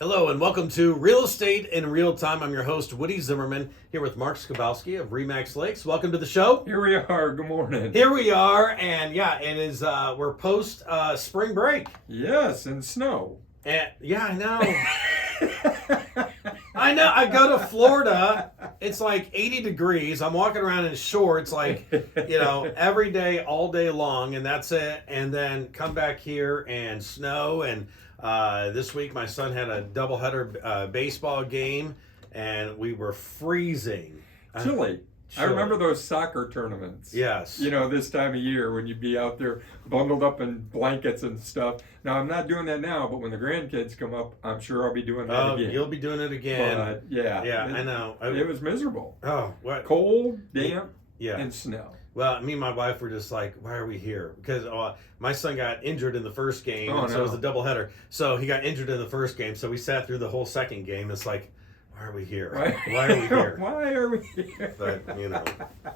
Hello and welcome to Real Estate in Real Time. I'm your host, Woody Zimmerman, here with Mark Skowalski of Remax Lakes. Welcome to the show. Here we are. Good morning. Here we are, and yeah, it is. We're post spring break. Yes, and snow. And yeah, I know. I know. I go to Florida. It's like 80 degrees. I'm walking around in shorts, like every day, all day long, and that's it. And then come back here and snow. And this week, my son had a doubleheader baseball game, and we were freezing. Chilly. I remember those soccer tournaments. Yes. This time of year when you'd be out there bundled up in blankets and stuff. Now, I'm not doing that now, but when the grandkids come up, I'm sure I'll be doing that again. You'll be doing it again. But, yeah. I know. It was miserable. Oh, what? Cold, damp, Yeah. and snow. Well, me and my wife were just like, why are we here? Because my son got injured in the first game, Oh, and so no. it was a doubleheader. So he got injured in the first game, so we sat through the whole second game. It's like, why are we here? Why are we here? Why are we here? But,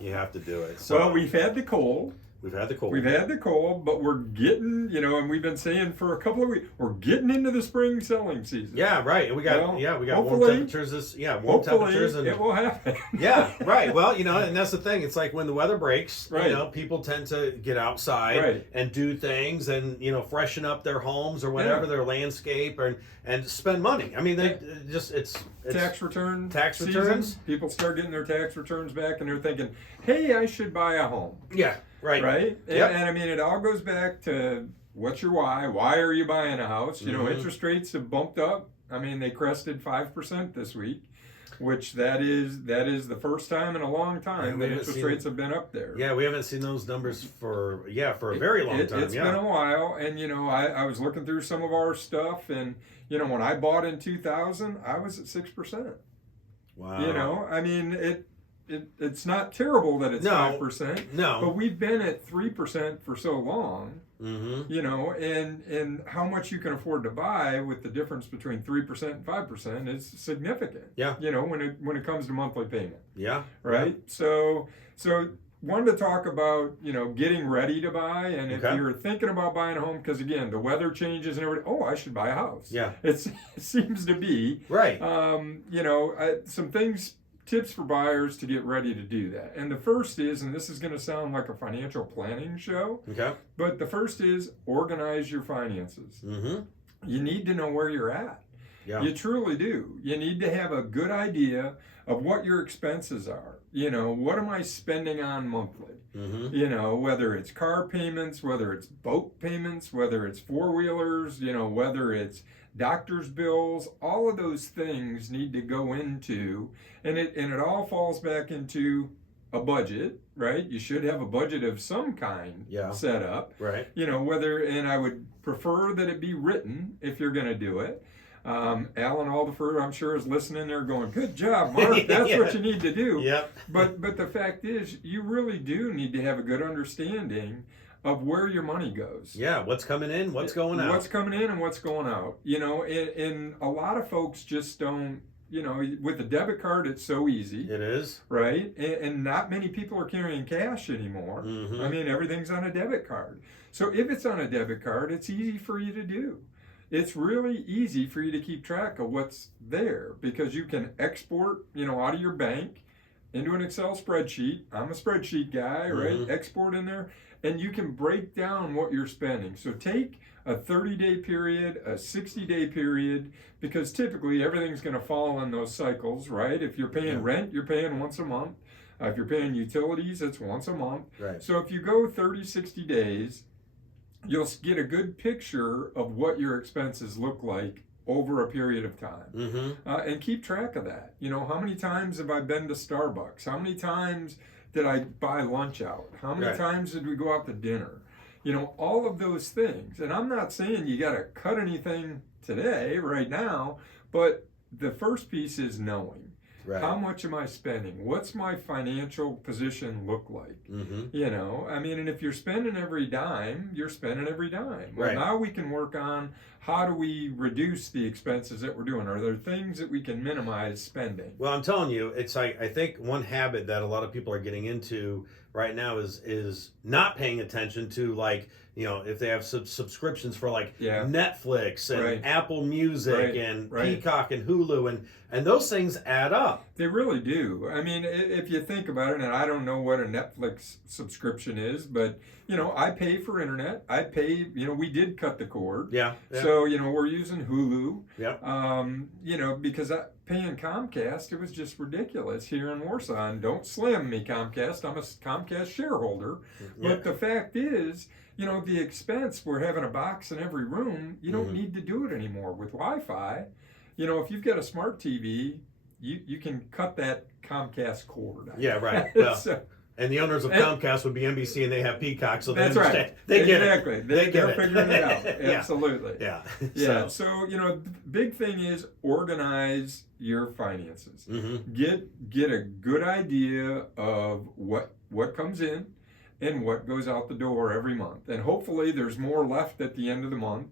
you have to do it. So Well, we've had the cold. we've had the cold. We've had the cold, but we're getting, and we've been saying for a couple of weeks, we're getting into the spring selling season. Yeah, right. And we got warm hopefully- temperatures warm temperatures and it will happen. yeah, right. Well, and that's the thing. It's like when the weather breaks, Right. people tend to get outside Right. and do things and, freshen up their homes or whatever, Yeah. their landscape and spend money. I mean, it's Tax return Tax season, returns. people start getting their tax returns back and they're thinking, hey, I should buy a home. yeah, right. Right? Yep. And I mean, it all goes back to what's your why? Why are you buying a house? Mhm. Interest rates have bumped up. I mean, they crested 5% this week, which that is the first time in a long time we that haven't interest seen- rates have been up there. Yeah, we haven't seen those numbers for a very long time. It's been a while, and I was looking through some of our stuff, and when I bought in 2000, I was at 6%. Wow. I mean it's not terrible that it's No. 5%, No. but we've been at 3% for so long. Mm-hmm. And how much you can afford to buy with the difference between 3% and 5% is significant. Yeah. When it comes to monthly payment. Yeah. Right. So wanted to talk about getting ready to buy, and if Okay. you're thinking about buying a home, because again the weather changes and everything. Oh, I should buy a house. Yeah. It seems to be Right. some tips for buyers to get ready to do that. And the first is, and this is going to sound like a financial planning show, Okay. but the first is organize your finances. Mm-hmm. You need to know where you're at. Yeah. You truly do. You need to have a good idea of what your expenses are. What am I spending on monthly? Mm-hmm. Whether it's car payments, whether it's boat payments, whether it's four-wheelers, whether it's doctor's bills, all of those things need to go into, and it all falls back into a budget, right? You should have a budget of some kind set up. Right. And I would prefer that it be written if you're going to do it. Alan Alderfer, I'm sure, is listening there going, good job, Mark. That's Yeah. what you need to do. Yep. But the fact is, you really do need to have a good understanding of where your money goes. Yeah. What's coming in? What's going out? What's coming in and what's going out. And a lot of folks just don't, with a debit card, it's so easy. It is. Right? And not many people are carrying cash anymore. Mm-hmm. I mean, everything's on a debit card. So if it's on a debit card, it's easy for you to do. It's really easy for you to keep track of what's there because you can export, out of your bank into an Excel spreadsheet. I'm a spreadsheet guy, right? Mhm. Export in there, and you can break down what you're spending. So take a 30-day period, a 60-day period, because typically everything's going to fall in those cycles, right? If you're paying rent, you're paying once a month. If you're paying utilities, it's once a month. Right. So if you go 30, 60 days, you'll get a good picture of what your expenses look like over a period of time. Mm-hmm. And keep track of that. How many times have I been to Starbucks? How many times did I buy lunch out? How many Right. times did we go out to dinner? All of those things. And I'm not saying you got to cut anything today, right now, but the first piece is knowing. Right. How much am I spending? What's my financial position look like? Mm-hmm. And if you're spending every dime, you're spending every dime. Well, Right. now we can work on how do we reduce the expenses that we're doing? Are there things that we can minimize spending? Well, I'm telling you, it's like I think one habit that a lot of people are getting into right now is not paying attention to, like, if they have subscriptions for like Netflix and Right. Apple Music Right. and Right. Peacock and Hulu, and those things add up. They really do. I mean, if you think about it, and I don't know what a Netflix subscription is, but I pay for internet. I pay. We did cut the cord. Yeah. So we're using Hulu. Yeah. Because paying Comcast, it was just ridiculous here in Warsaw. And don't slam me, Comcast. I'm a Comcast shareholder. Yeah. But the fact is, the expense, we're having a box in every room. You don't need to do it anymore with Wi-Fi. If you've got a smart TV, you can cut that Comcast cord. Yeah, right. Well, So, and the owners of Comcast would be NBC, and they have Peacock, so they that's understand. right. They get exactly. it. They're get it. figuring it out. Yeah. Absolutely. Yeah. Yeah. So the big thing is organize your finances. Get a good idea of what comes in and what goes out the door every month, and hopefully there's more left at the end of the month.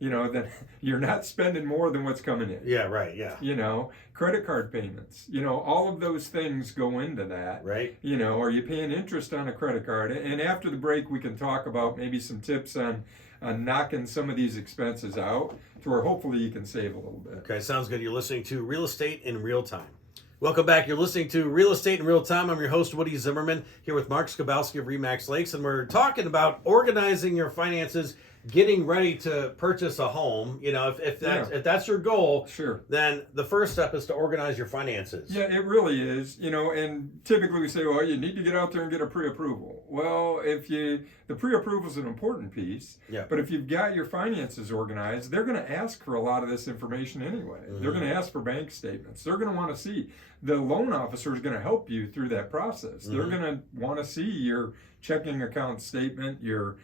That you're not spending more than what's coming in. Yeah. Right. Yeah. Credit card payments. All of those things go into that. Right. Are you paying interest on a credit card? And after the break, we can talk about maybe some tips on knocking some of these expenses out to where hopefully you can save a little bit. Okay, sounds good. You're listening to Real Estate in Real Time. Welcome back. You're listening to Real Estate in Real Time. I'm your host, Woody Zimmerman, here with Mark Skabowski of Remax Lakes, and we're talking about organizing your finances, getting ready to purchase a home. If that's your goal, Sure. then the first step is to organize your finances. Yeah, it really is. And typically we say, well, you need to get out there and get a pre-approval. Well, the pre-approval is an important piece. Yeah. But if you've got your finances organized, they're going to ask for a lot of this information anyway. They're going to ask for bank statements. They're going to want to see. The loan officer is going to help you through that process. They're going to want to see your checking account statement, your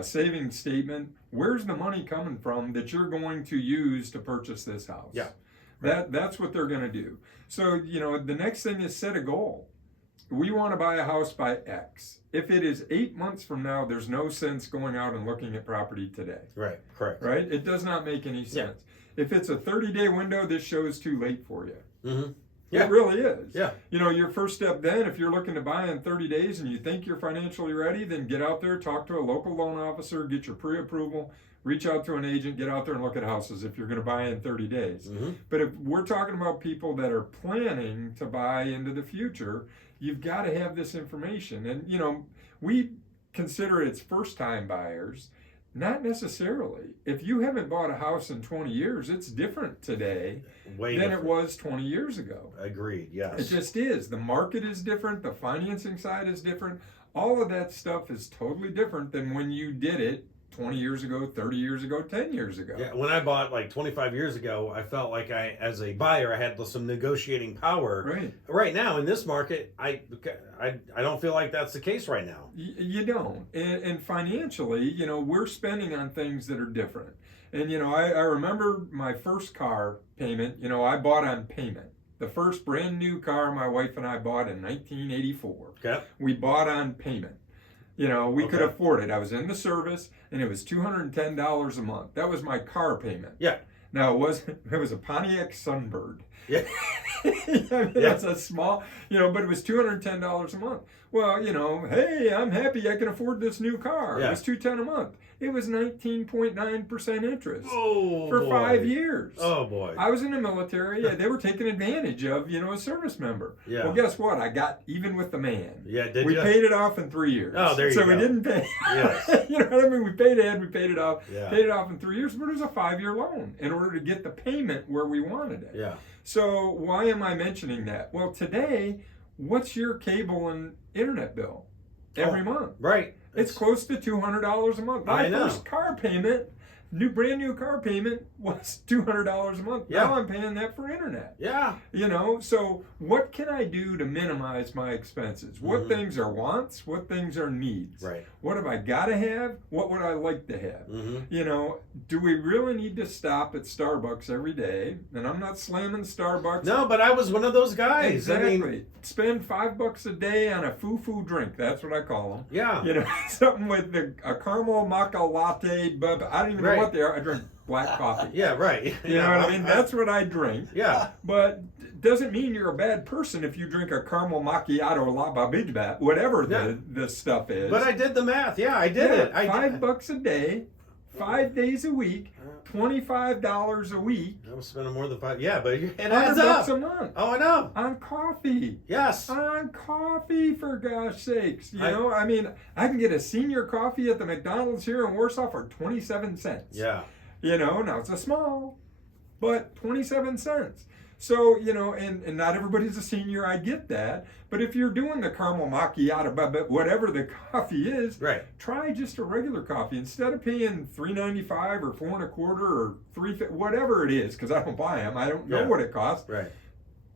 savings statement. Where's the money coming from that you're going to use to purchase this house? Yeah. That's what they're going to do. So, the next thing is set a goal. We want to buy a house by X. If it is 8 months from now, there's no sense going out and looking at property today. Right. Correct. Right? It does not make any sense. If it's a 30-day window, this show is too late for you. Yeah. It really is. Yeah. Your first step then, if you're looking to buy in 30 days and you think you're financially ready, then get out there, talk to a local loan officer, get your pre-approval, reach out to an agent, get out there and look at houses if you're going to buy in 30 days. But if we're talking about people that are planning to buy into the future, you've got to have this information. And, we consider it's first-time buyers. Not necessarily. If you haven't bought a house in 20 years, it's different today than it was 20 years ago. Agreed, yes. It just is. The market is different. The financing side is different. All of that stuff is totally different than when you did it 20 years ago, 30 years ago, 10 years ago. Yeah, when I bought like 25 years ago, I felt like as a buyer, I had some negotiating power. Right. Right now, in this market, I don't feel like that's the case right now. You don't. And financially, we're spending on things that are different. And, I remember my first car payment, I bought on payment. The first brand new car my wife and I bought in 1984. Okay. We bought on payment. We could afford it. I was in the service, and it was $210 a month. That was my car payment. Yeah. Now, it was a Pontiac Sunbird. Yeah. That's a small, but it was $210 a month. Well, hey, I'm happy I can afford this new car. Yeah. It was $210 a month. It was 19.9% interest for boy. 5 years. Oh boy. I was in the military. They were taking advantage of, a service member. Yeah. Well, guess what? I got even with the man. Yeah, did we you? paid it off in 3 years. Oh, there you so go. we didn't pay. Yes. You know what I mean? We paid ahead. We paid it off. Yeah. Paid it off in 3 years, but it was a 5-year loan in order to get the payment where we wanted it. Yeah. So why am I mentioning that? Well, today, what's your cable and internet bill every month? Right. It's close to $200 a month. My I know. first car payment, brand new car payment, was $200 a month. Yeah. Now I'm paying that for internet. Yeah. So what can I do to minimize my expenses? What things are wants? What things are needs? Right. What have I got to have? What would I like to have? Do we really need to stop at Starbucks every day? And I'm not slamming Starbucks. No, but I was one of those guys. Exactly. I mean, spend $5 a day on a foo-foo drink. That's what I call them. yeah. Something with a caramel maca latte. But I don't even know out there, I drink black coffee. Yeah, right. You know what I mean? That's what I drink. Yeah. But doesn't mean you're a bad person if you drink a caramel macchiato, lava bidbat, whatever the stuff is. But I did the math. Yeah, I did it. $5 a day, 5 days a week, $25 a week. I'm spending more than 5. Yeah, but it $100 adds up. a month. Oh, I know. On coffee. Yes. On coffee, for gosh sakes. You know, I mean, I can get a senior coffee at the McDonald's here in Warsaw for 27 cents. Yeah. You know, now it's a small, but 27 cents. So, you know, and not everybody's a senior, I get that. But if you're doing the caramel macchiato, whatever the coffee is, Right. try just a regular coffee. Instead of paying $3.95 or $4.25 or $3, whatever it is, because I don't buy them, I don't know what it costs. Right.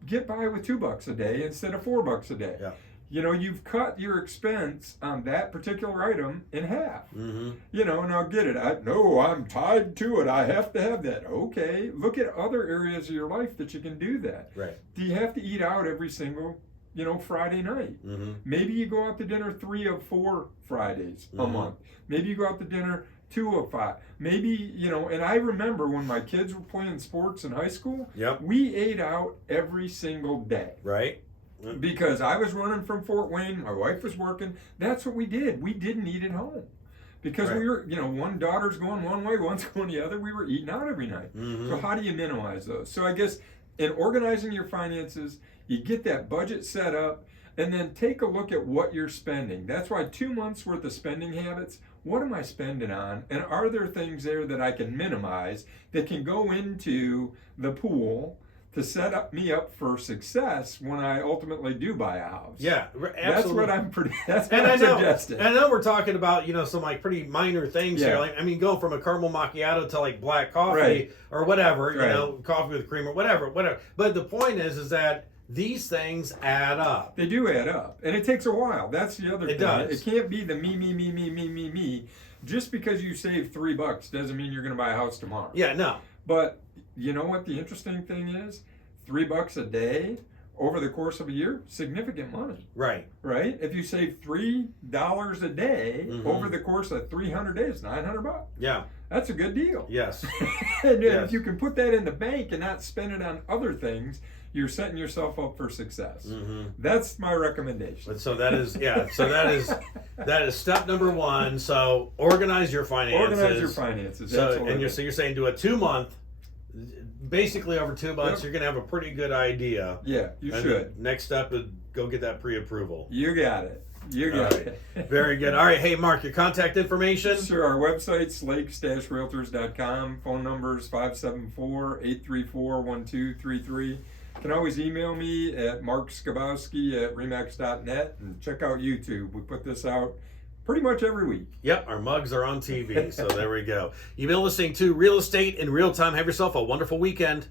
Get by with $2 a day instead of $4 a day. Yeah. You know, you've cut your expense on that particular item in half. Mm-hmm. You know, now get it. I'm tied to it. I have to have that. Okay, look at other areas of your life that you can do that. Right. Do you have to eat out every single, you know, Friday night? Mm-hmm. Maybe you go out to dinner 3 of 4 Fridays a month. Maybe you go out to dinner 2 of 5. Maybe, you know, and I remember when my kids were playing sports in high school, Yep. we ate out every single day. Right. Because I was running from Fort Wayne, my wife was working. That's what we did. We didn't eat at home. Because we were, you know, one daughter's going one way, one's going the other. We were eating out every night. Mm-hmm. So how do you minimize those? So I guess in organizing your finances, you get that budget set up and then take a look at what you're spending. That's why 2 months worth of spending habits. What am I spending on? And are there things there that I can minimize that can go into the pool to set me up for success when I ultimately do buy a house? Yeah, absolutely. That's what I'm suggesting. And I know we're talking about, you know, some like pretty minor things here. Like, I mean, going from a caramel macchiato to like black coffee or whatever, you know, coffee with cream or whatever. But the point is that these things add up. They do add up, and it takes a while. That's the other thing. It does. It can't be the me. Just because you save $3 doesn't mean you're going to buy a house tomorrow. Yeah, no. But you know what the interesting thing is? $3 a day over the course of a year, significant money. Right. Right? If you save $3 a day over the course of 300 days, $900. Yeah. That's a good deal. Yes. And if you can put that in the bank and not spend it on other things, you're setting yourself up for success. That's my recommendation. So that is, that is step number 1. So organize your finances. Organize your finances. So absolutely. and you're saying do a 2 month. Basically, over 2 months, you're going to have a pretty good idea. Yeah, you should. Next step is go get that pre-approval. You got it. You got it. Very good. All right. Hey, Mark, your contact information? Sure. Our website's lakes-realtors.com. Phone number is 574-834-1233. You can always email me at markskabowski@remax.net and check out YouTube. We put this out pretty much every week. Yep, our mugs are on TV, so there we go. You've been listening to Real Estate in Real Time. Have yourself a wonderful weekend.